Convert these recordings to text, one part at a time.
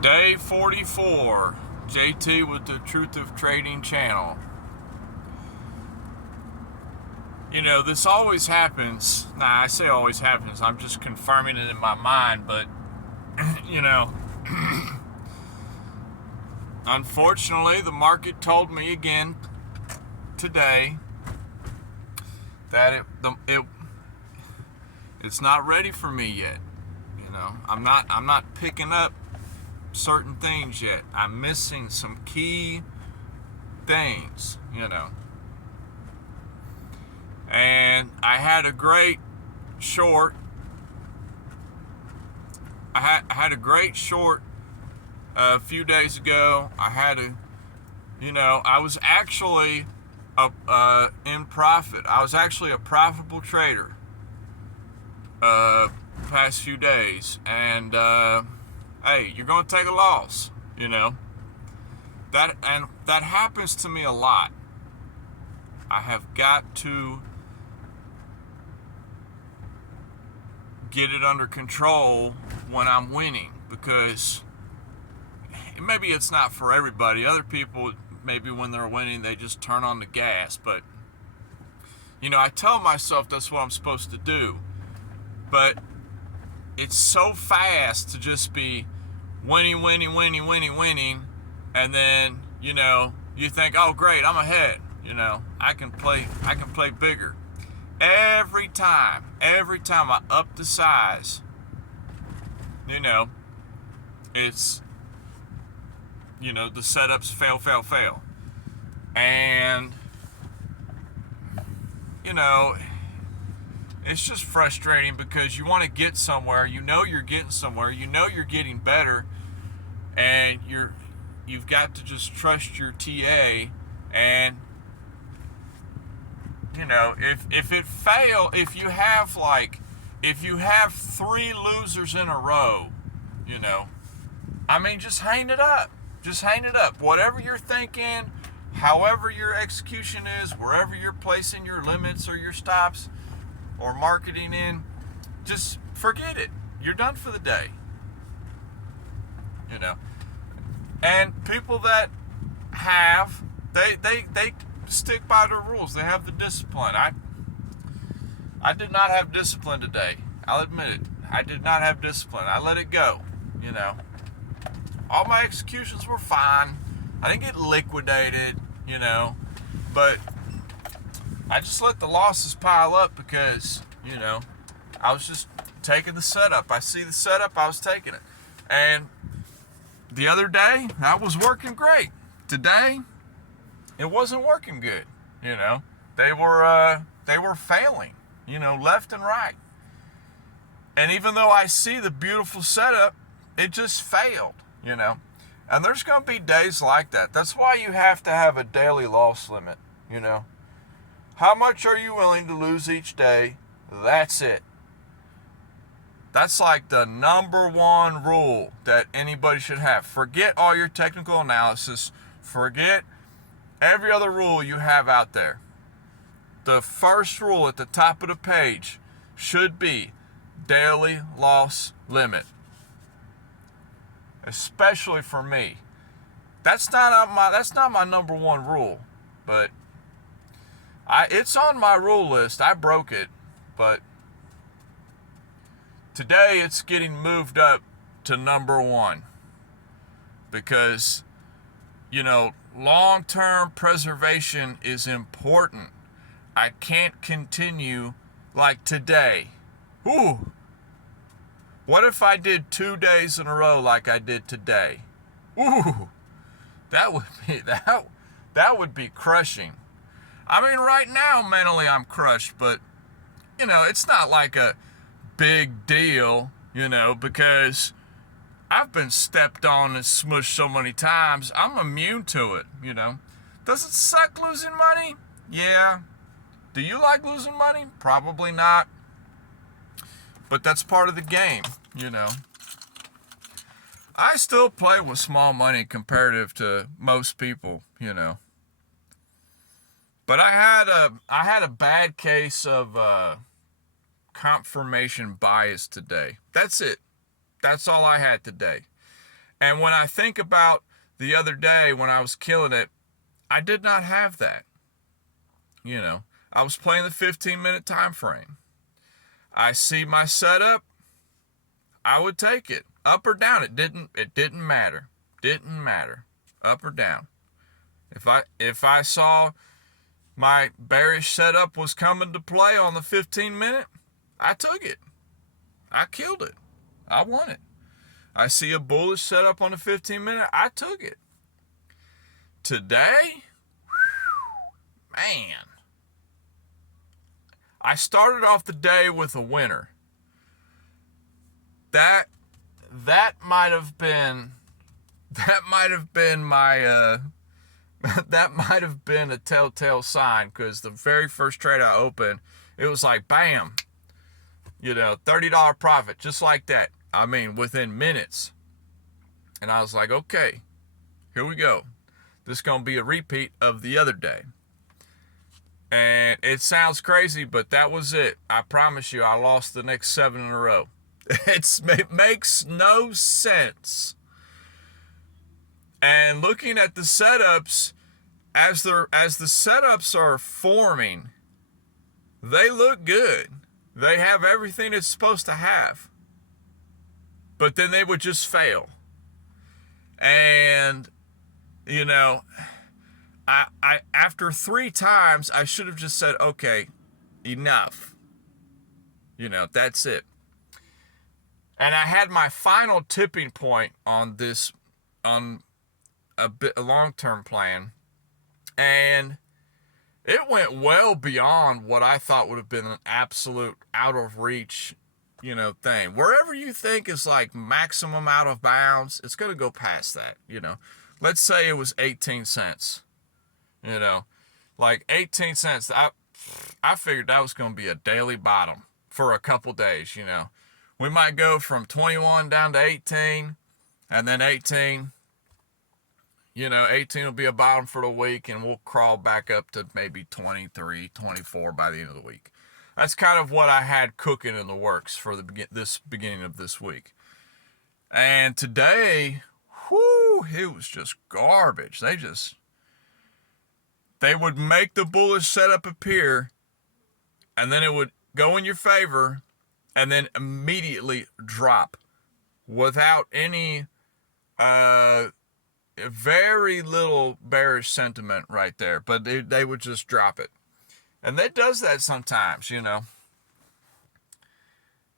Day 44, JT with the Truth of Trading channel. You know, this always happens. Nah, I say always happens. I'm just confirming it in my mind, but, you know, unfortunately, the market told me again today that it's not ready for me yet. You know, I'm not picking up certain things yet. I'm missing some key things, you know. And I had a great short. I had a great short a few days ago. I was actually in profit. I was actually a profitable trader past few days, and hey, you're gonna take a loss, you know. That happens to me a lot. I have got to get it under control when I'm winning, because maybe it's not for everybody. Other people, maybe when they're winning, they just turn on the gas. But, you know, I tell myself that's what I'm supposed to do. But it's so fast to just be winning, and then, you know, you think, oh great, I'm ahead. You know, I can play bigger. Every time I up the size, you know, it's, you know, the setups fail. And, you know, it's just frustrating because you want to get somewhere. You know you're getting somewhere. You know you're getting better. And you've got to just trust your TA. And, you know, if you have 3 losers in a row, you know, I mean, just hang it up. Just hang it up. Whatever you're thinking, however your execution is, wherever you're placing your limits or your stops or marketing in, just forget it. You're done for the day. You know. And people that have, they stick by their rules. They have the discipline. I did not have discipline today. I'll admit it. I did not have discipline. I let it go, you know. All my executions were fine. I didn't get liquidated, you know, but I just let the losses pile up because, you know, I was just taking the setup. I see the setup, I was taking it. And the other day, that was working great. Today, it wasn't working good, you know. They were failing, you know, left and right. And even though I see the beautiful setup, it just failed, you know. And there's going to be days like that. That's why you have to have a daily loss limit, you know. How much are you willing to lose each day? That's it. That's like the number one rule that anybody should have. Forget all your technical analysis. Forget every other rule you have out there. The first rule at the top of the page should be daily loss limit. Especially for me. That's not my number one rule, but it's on my rule list. I broke it, but today it's getting moved up to number one because, you know, long-term preservation is important. I can't continue like today. Ooh. What if I did 2 days in a row like I did today? Ooh. That would be crushing. I mean, right now mentally I'm crushed, but, you know, it's not like a big deal, you know, because I've been stepped on and smushed so many times. I'm immune to it, you know. Does it suck losing money? Yeah. Do you like losing money? Probably not. But that's part of the game, you know. I still play with small money comparative to most people, you know. But I had a bad case of confirmation bias today. That's it. That's all I had today. And when I think about the other day when I was killing it, I did not have that. You know, I was playing the 15-minute time frame. I see my setup, I would take it. Up or down, it didn't matter. Didn't matter. Up or down. If I saw my bearish setup was coming to play on the 15-minute, I took it. I killed it. I won it. I see a bullish setup on the 15-minute, I took it. Today, man, I started off the day with a winner. That might have been my that might have been a telltale sign, because the very first trade I opened, it was like bam, you know, $30 profit just like that. I mean, within minutes. And I was like, okay, here we go. This is going to be a repeat of the other day. And it sounds crazy, but that was it. I promise you, I lost the next 7 in a row. It makes no sense. And looking at the setups, as the setups are forming, they look good. They have everything it's supposed to have. But then they would just fail. And, you know, I after 3 times, I should have just said, okay, enough. You know, that's it. And I had my final tipping point on this, on a long-term plan, and it went well beyond what I thought would have been an absolute out of reach, you know, thing. Wherever you think is like maximum out of bounds, it's going to go past that, you know. Let's say it was 18 cents, you know, like 18 cents. I figured that was going to be a daily bottom for a couple days, you know. We might go from 21 down to 18, and then 18, you know, 18 will be a bottom for the week, and we'll crawl back up to maybe 23, 24 by the end of the week. That's kind of what I had cooking in the works for this beginning of this week. And today, whoo, it was just garbage. They would make the bullish setup appear, and then it would go in your favor, and then immediately drop without any very little bearish sentiment right there. But they would just drop it. And it does that sometimes, you know.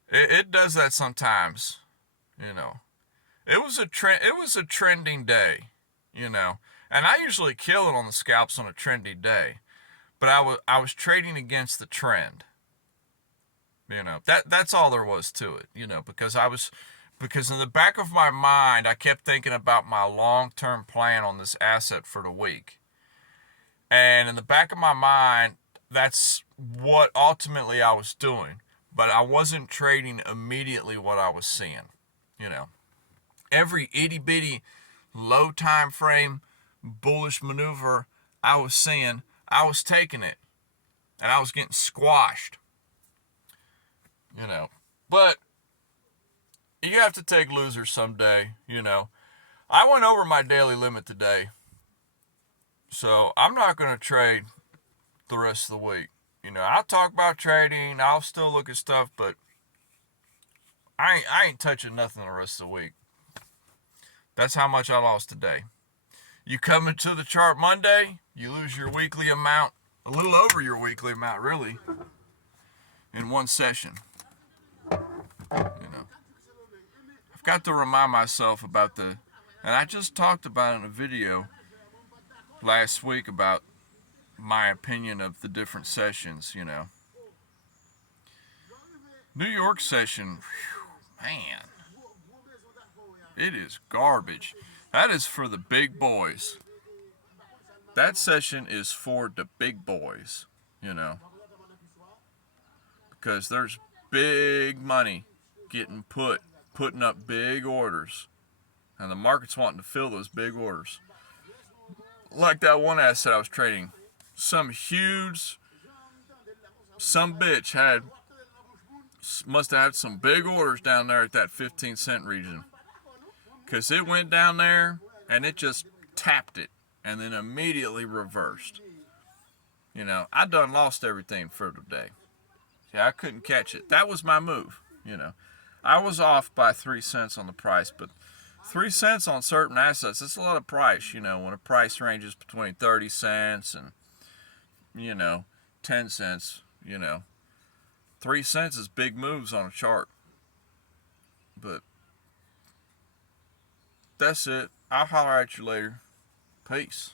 It does that sometimes, you know. It was a trending day, you know. And I usually kill it on the scalps on a trendy day. But I was trading against the trend. You know, that's all there was to it, you know, because in the back of my mind, I kept thinking about my long-term plan on this asset for the week. And in the back of my mind, that's what ultimately I was doing. But I wasn't trading immediately what I was seeing, you know. Every itty-bitty low time frame bullish maneuver I was seeing, I was taking it. And I was getting squashed. You know, but you have to take losers someday, you know. I went over my daily limit today, so I'm not going to trade the rest of the week. You know, I'll talk about trading, I'll still look at stuff, but I ain't touching nothing the rest of the week. That's how much I lost today. You come into the chart Monday, you lose your weekly amount, a little over your weekly amount, really, in one session. You know, I've got to remind myself about and I just talked about in a video last week about my opinion of the different sessions, you know. New York session, whew, man, it is garbage. That is for the big boys. That session is for the big boys, you know, because there's big money getting putting up big orders, and the market's wanting to fill those big orders. Like that one asset I was trading, some bitch must have had some big orders down there at that 15 cent region, because it went down there and it just tapped it and then immediately reversed. You know, I done lost everything for the day. Yeah, I couldn't catch it. That was my move. You know, I was off by 3 cents on the price, but 3 cents on certain assets, it's a lot of price. You know, when a price ranges between 30 cents and, 10 cents, 3 cents is big moves on a chart. But that's it. I'll holler at you later. Peace.